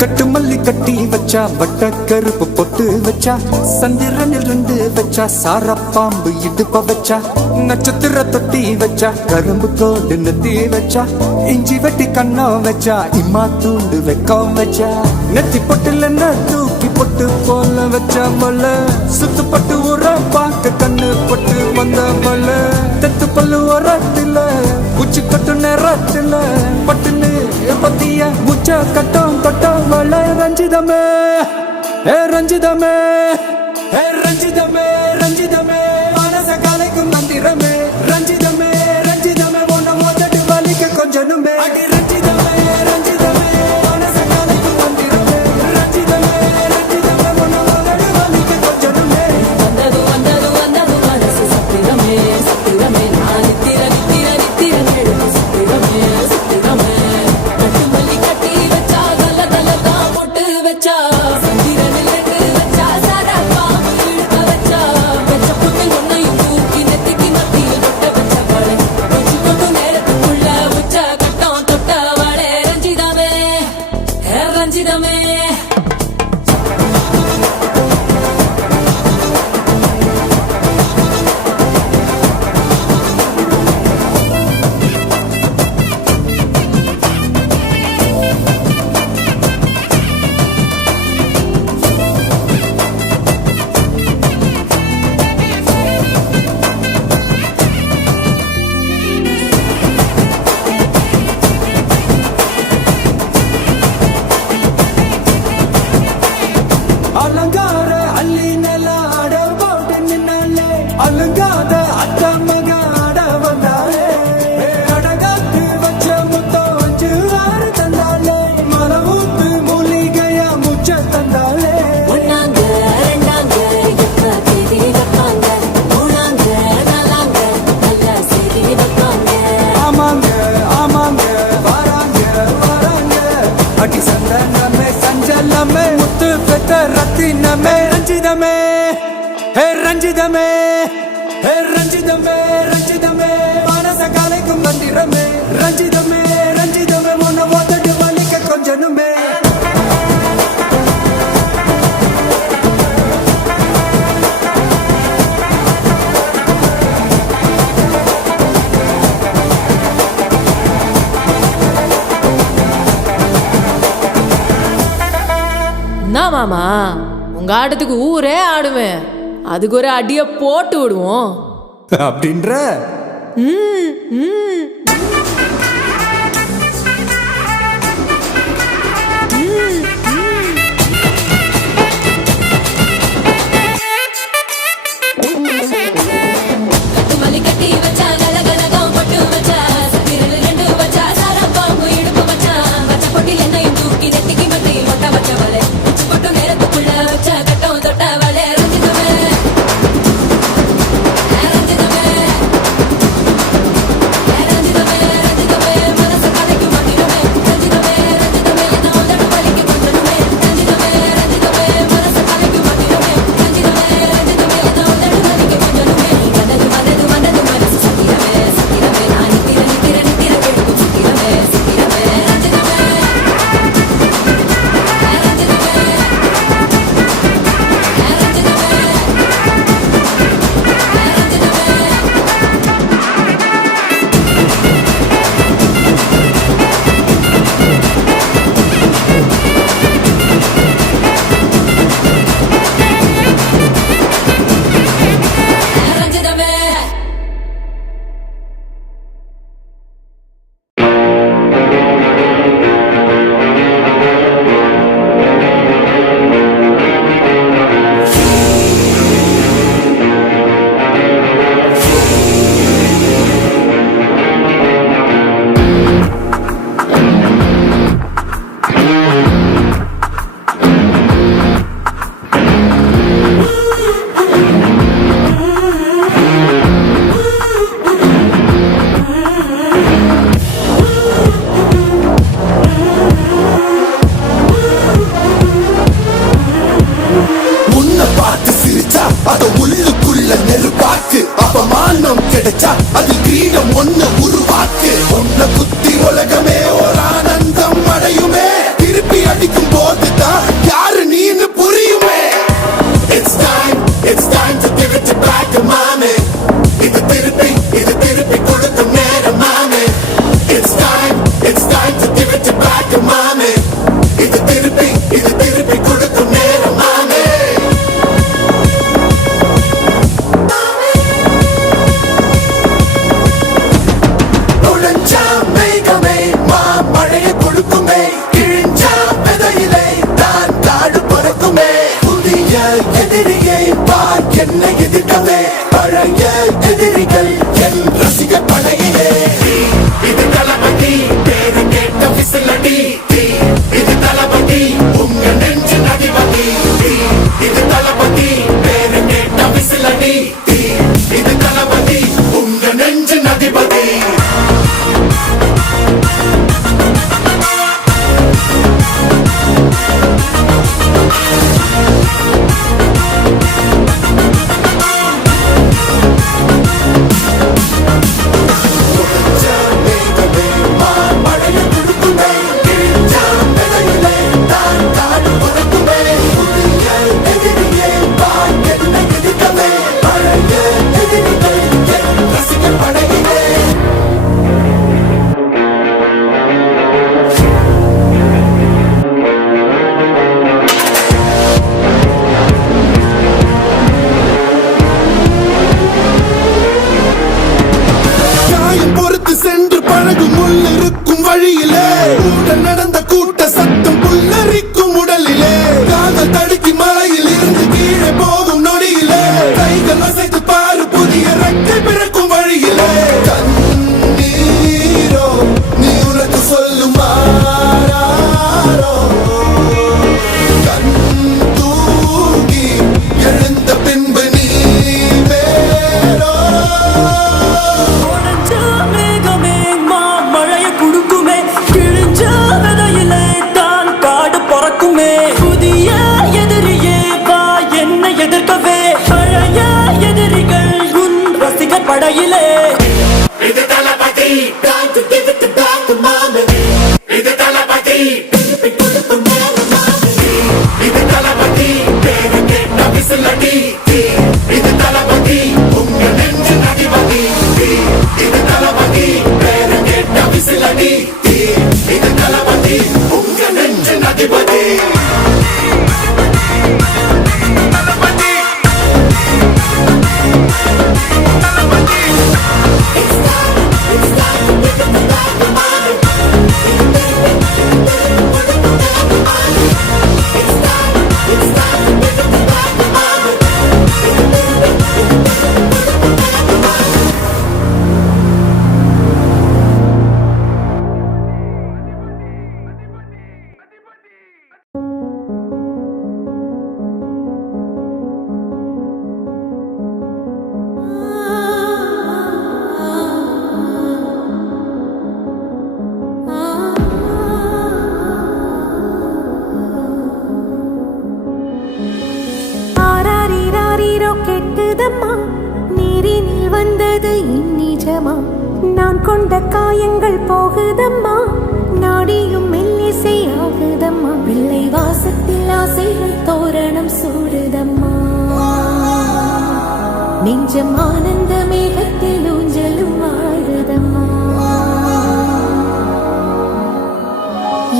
கட்டு மல்லி கட்டி வச்சா வட்ட கருப்பு பொட்டு வச்சா சந்திரனில் ரெண்டு வச்சா சாரப்பாம்பு இடுப்ப வச்சா நட்சத்திர தொட்டி வச்சா கரும்பு கோடு நெத்தி வச்சா இஞ்சி வெட்டி கண்ணம் வச்சா இம்மா தூண்டு வெக்கம் வச்சா நெத்தி பொட்டுல தூக்கி பொட்டு போல வச்சா மொல்ல சுத்து பட்டு உர பாக்க கண்ணு பொட்டு வந்த மொல்ல தெத்து பல்லு உரத்துல உச்சி கட்டு நேரத்துல பட்டுன்னு பத்திய முச்ச கட்டம் கட்டம் வள ரஞ்சிதமே ஏ ரஞ்சிதமே ஏ ரஞ்சிதமே ரஞ்சிதமே மனச கலைக்கும் மந்திரமே ரஞ்சிதமே ரஞ்சிதமே ஒன்ன மோதட்டு வலிக்க கொஞ்சனுமே அடி ரஞ்சிதமே ரஞ்சிதமே மனச கலைக்கும் மந்திரமே ரஞ்சிதமே ரஞ்சிதமே ஒன்ன மோதட்டு வலிக்க கொஞ்சனுமே வந்தது வந்தது வந்தது மனசு சத்திரமே சத்திரமே நான் நித்திர நித்திர நித்திர நெடுது சத்திரமே சத்திரமே கட்டு மல்லி கட்டி வச்சா தல தல தான் பொட்டு வச்சா சந்திரனில் ரெண்டு வச்சா சாரப்பா இழுக்க வச்சா வச்ச பொட்டு ஒன்னையும் தூக்கி நெத்திக்கு மத்தியில் தொட்ட வச்ச வளை வச்சு கொண்டு நேரத்துக்குள்ள உச்ச கட்டம் தொட்ட வளை ரஞ்சிதமே ரஞ்சிதமே அலங்கார அள்ளி நில ஆட போட்டு நின்னாலே அலங்காத அத்த மக ஆட வந்தாலே அடகாத்து வச்ச முத்தம் வச்சு ஆறு தந்தாலே மலவூத்து மூலிகையா முச்ச தந்தாலே ஒன்னாங்க ரெண்டாங்க எப்ப தேதி வைப்பாங்க மூணாங்க நாலாங்க நல்ல செய்தி வைப்பாங்க ஆமாங்க ஆமாங்க வராங்க வராங்க அடி சந்தனமே சஞ்சலமே முத்து பெத்த ரத்தினமே ரஞ்சிதமே ஹே ரஞ்சிதமே ஹே ரஞ்சிதமே ரஞ்சிதமே மனச கலைக்கும் மந்திரமே ரஞ்சிதமே ரஞ்சிதமே உன்னை ஓதட்டு வலிக்க கொஞ்சனுமே என்ன மாமா உங்க ஆட்டத்துக்கு ஊரே ஆடுவேன் அதுக்கு ஒரு அடிய போட்டு விடுவோம் அப்படின்ற ம், ம். கட்டு மல்லி கட்டி வச்சா கலகலகம் பட்டு வச்சா சத்திரனில் ரெண்டு வச்சா சாரப்பாம்பு இடுப்பு வச்சா வச்ச பொட்டில் என்னையும் தூக்கி நெத்திக்கு மத்தியில் ஒட்ட வச்ச வலை உச்சி பொட்டு நேரத்துக்குள்ள வச்ச கட்டம் தொட்ட வலை ரஞ்சிதமே ரஞ்சிதமே உன்னை குத்தி உலகமே ஒரு ஆனந்தம் அடையுமே திருப்பி அடிக்கும் போதுதான் யாரு நீன்னு புரியுமே It's time to give it back to mommy இது திருப்பி கொடுக்கும் நேரம் மாமே It's time to give it back to mommy இது திருப்பி கொடுக்கும் நேரம் மாமே நுழைஞ்சா மேகமே மழையை கொடுக்குமே கிழிஞ்சா விதையிலே தான் காடு பறக்குமே புதிய எதிரியை பார் என்னை எதிர்க்கவே பழைய எதிரிகள் என் ரசிக படையிலே இது தளபதி பேரு கேட்ட விசிலடி இது தளபதி உங்க நெஞ்சு அதிபதி இது தளபதி பேரு கேட்ட விசிலடி இது தளபதி உங்க நெஞ்சு அதிபதி சென்று பழகும் உள்ளிருக்கும் வழியிலே உடன் நடந்த கூட்ட சத்தம் புல்லரிக்கும் உடலிலே காதல் தடுக்கி மலையில் இருந்து கீழே போகும் நொடியிலே கைகள் அசைத்து பாரு புதிய ரெக்கை பிறக்கும் வழியிலே கண்ணீரோ நீ உனக்கு சொல்லும் மாறாரோ கண் தூங்கி எழுந்த பின்பு நீ வேறோ படையிலே இது தளபதி time to give it back to mommy இது தளபதி திருப்பி கொடுக்கும் நேரம் மாமே இது தளபதி பேரு கேட்ட விசிலடி இது தளபதி உங்க நெஞ்சு அதிபதி இது தளபதி பேரு கேட்ட விசிலடி இது தளபதி உங்க நெஞ்சு அதிபதி நான் கொண்ட காயங்கள் போகுதம்மா நாடியும் மெல்லிசை ஆகுதம்மா பிள்ளை வாசத்தில் ஆசைகள் தோரணம் சூடுதம்மா நெஞ்சம் ஆனந்த மேகத்தில் ஊஞ்சலும் ஆடுதம்மா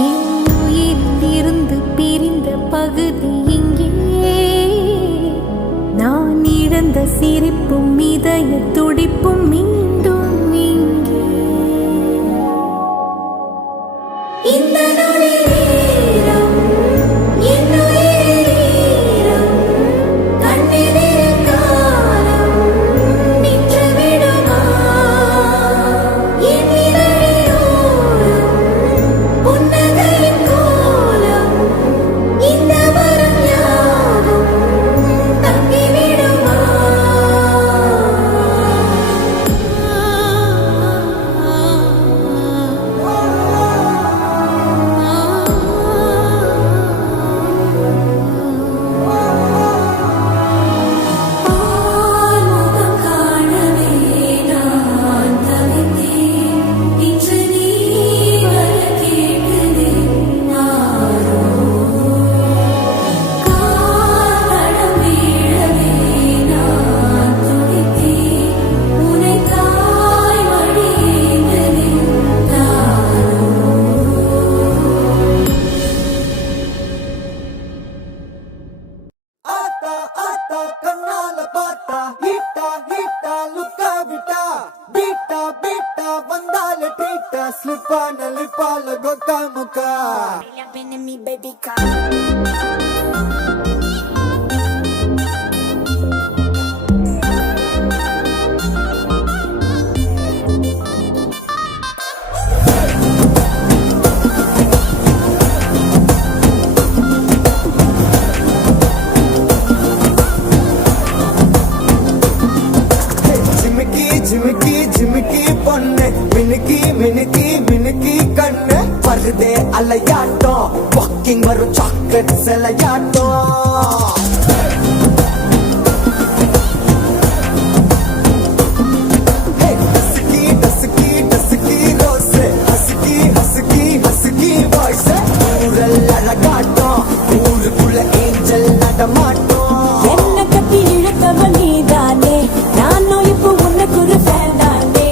என் உயிரிலிருந்து பிரிந்த பகுதி இங்கே நான் இழந்த சிரிப்பும் இதய துடிப்பும் மீண்டும் இங்கே இந்த நொடிநேரம் என் உயிரிலும் கண்ணிலே காலம் நின்று விடுமா என் இதழிலோரம் புன்னகையின் கோலம் இந்த மரம் யாவும் தங்கிவிடுமா muka, slipa na lipa lagoka muka. Up in me, baby, come. ஜிமிக்கி ஜிமிக்கி ஜிமிக்கி பொண்ணு மினுக்கி மினுக்கி மினுக்கி கண்ணு வருதே அலையாட்டம் வாக்கிங் வரும் சாக்லேட் சிலையாட்டம் dusky dusky dusky rose husky husky husky voice ஊரல் அழகாட்டம் ஊருக்குள்ள ஏஞ்சல் நடமாட்டம் என்ன கட்டி இழுத்தவ நீதானே நானும் இப்போ உனக்கு ஒரு ஃபேன் தானே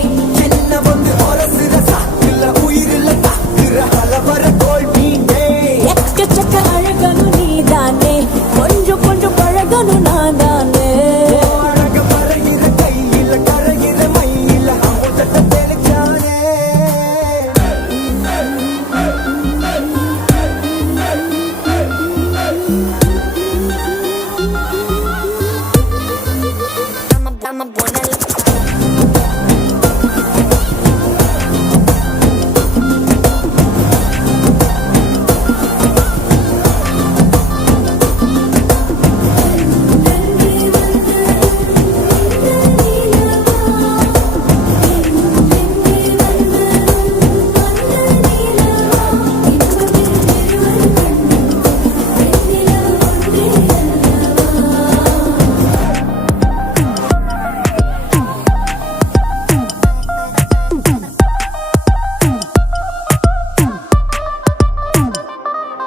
என்ன வந்து ஒரசுற சாக்குல உயிரில தாக்குற ஹலவர கோல் நீனே எக்கச்சக்க அழகனும் நீதானே கொஞ்சம் கொஞ்சம் பழகனும் நான் தானே அழக பறையிற கையில கரையிற மயில அமுதத்தை தெளிச்சானே I'm a buena.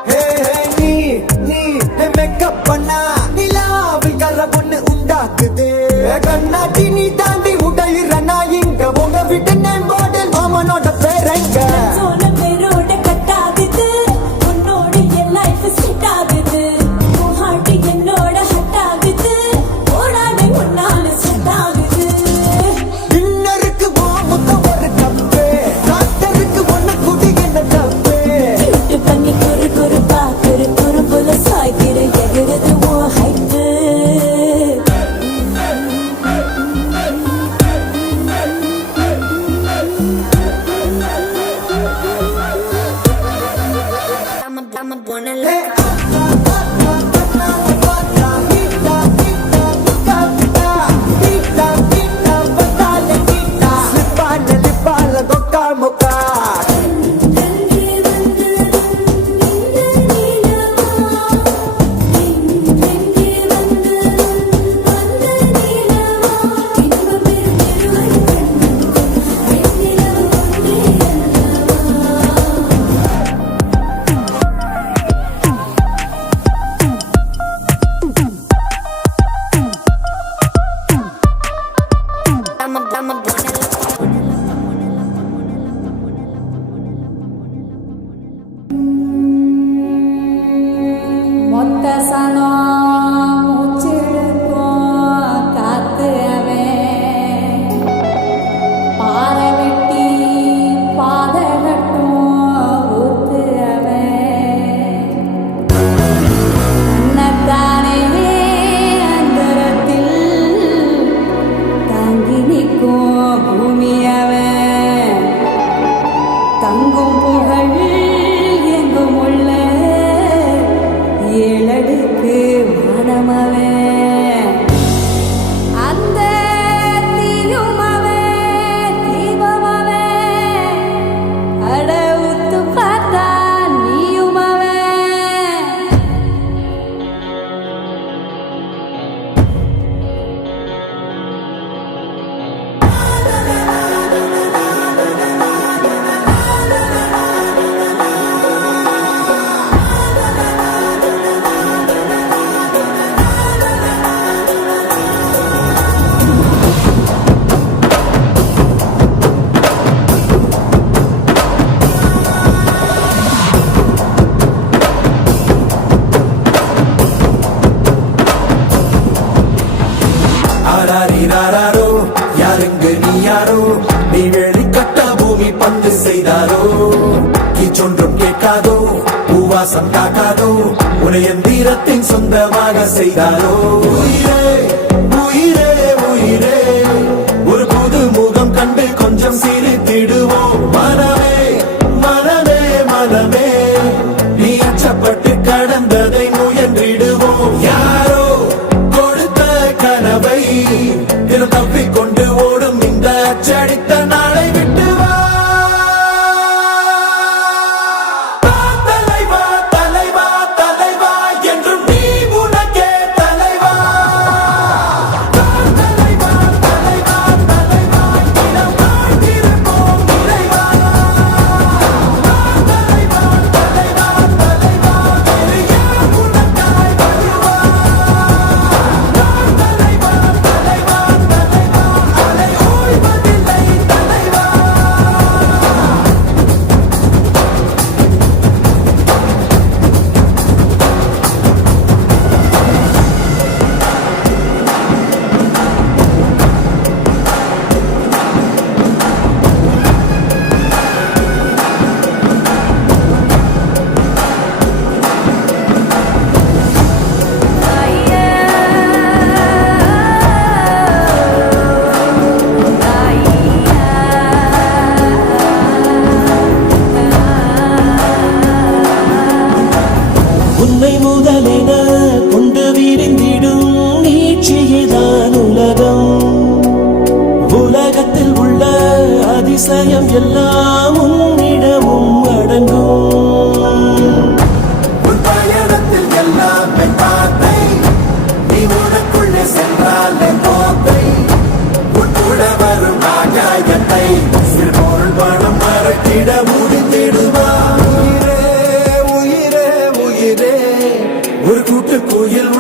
ஹே ஹே நீ நீ மேக்கப் பண்ணா நிலாவில் கர ஒண்ணு உண்டாக்குது கண்ணாடி நீ தாண்டி உடையிற நான் இங்க உங்க வீட்டு நேம் போர்டில் மாமனோட பேரங்க சோன பேரோட கட்டாகுது உன்னோட என் லைஃப் செட் ஆகுது உன் ஹார்ட் என்னோட ஹட் ஆகுது ஓடாடை உன்னால செட் ஆகுது இன்னருக்கு முத்த ஒரு கப்பு டாக்டருக்கு ஒண்ணு குடி என்ன தப்பு கியூட் பண்ணி குறு குறு பாக்குற குறும்புல சாய்க்கிற எகிறது உன் ஹைட்டு I'm a buena. செய்தாரோ கீச்சொன்றும் கேட்காதோ பூவாசம் காக்காதோ உன்னை எந்திரத்தின் சொந்தமாக செய்தாரோ உயிரே உயிரே உயிரே ஒரு புது முகம் கண்டு கொஞ்சம் சிரித்திடுவோம் மனமே மனமே மனமே நீ அச்சப்பட்டு கடந்ததை முயன்றிடுவோம் யாரோ கொடுத்த கனவை தினம் தப்பிக்கொண்டு ஓடும் இந்த அச்சடித்த நாளை விட்டு வா தலைவா தலைவா தலைவா என்றும் நீ உனக்கே தலைவா தலைவா தலைவா தலைவா தினம் வாழ்ந்திருப்போம் இறைவா தலைவா தலைவா தலைவா வேறு யார் உனக்காய் வருவா தலைவா தலைவா தலைவா அலை ஓய்வதில்லை தலைவா உன்னை முதலென கொண்டு விரிந்திடும் நீட்சியேதான் உலகம் உலகத்தில் உள்ள அதிசயம் எல்லாம் உன்னிடமும் அடங்கும் உன் பயணத்தில் எல்லாமே பார்த்தை நீ உனக்குள்ளே சென்றாலே போத்தை உன் கூட வரும் ஆகாயத்தை சிறுபொருள் பணம் மறக்கிட முடித்திடுவா உயிரே உயிரே உயிரே ஒரு கூட்டு குயில்